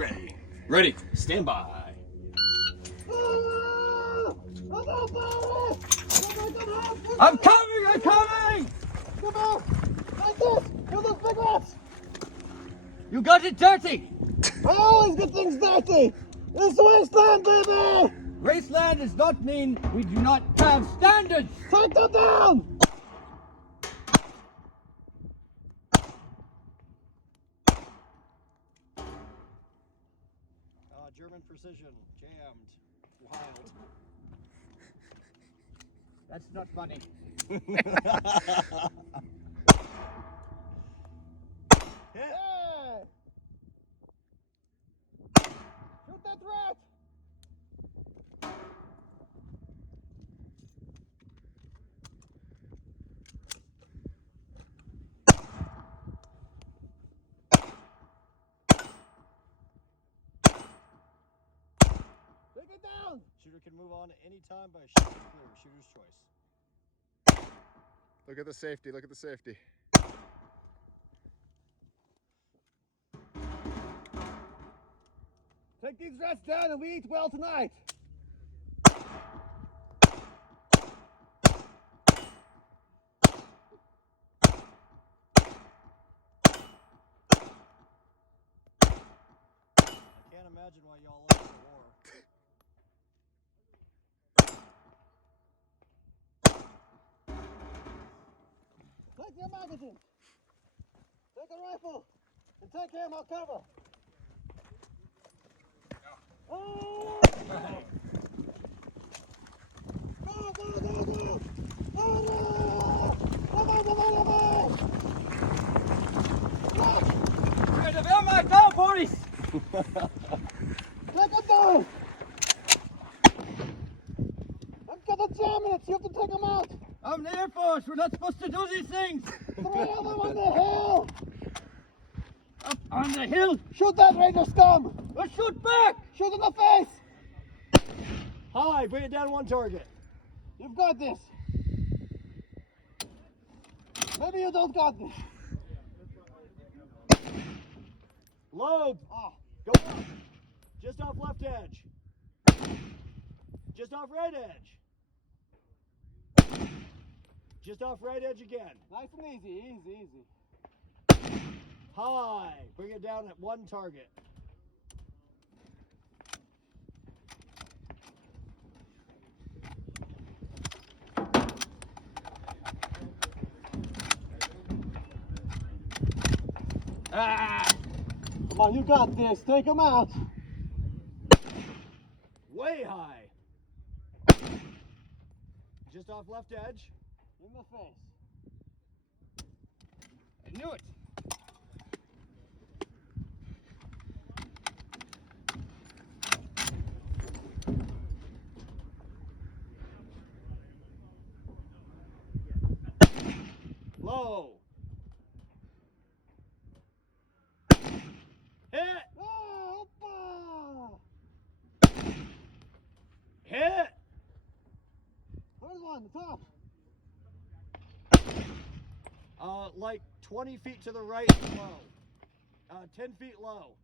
ready? Ready. Stand by. I'm coming! I'm coming! Come on! Like this! Do those big rats! You got it dirty! I always get things dirty! It's Wasteland, baby! Wasteland does not mean we do not have standards! Take them down! German precision, jammed, wild. That's not funny. Hey! Shoot that rat! Take it down! Shooter can move on any time by shooting clear. Shooter's choice. Look at the safety, look at the safety. Take these rats down and we eat well tonight! I can't imagine why y'all like the war. Take your magazine! Take a rifle! And take ammo cover! Oh! Go, go, go, go! Oh no! Come on, come on, come on! Try to bear my down, boys! Take it down! I've got the Germans! You have to take them out! I'm the Air Force, we're not supposed to do these things! 3 of them on the hill! Up on the hill! Shoot that Ranger scum! Or shoot back! Shoot in the face! Hi, bring it down one target. You've got this! Maybe you don't got this! Low, Oh, go up. Just off left edge. Just off right edge. Just off right edge again. nice and easy, easy, easy. High, bring it down at one target. Ah! Come on, you got this. Take them out. Way high. Just off left edge. In the face. I knew it! Low. Hit. Ah, oppa! Hit. Where's one? The top. Like 20 feet to the right, low. 10 feet low.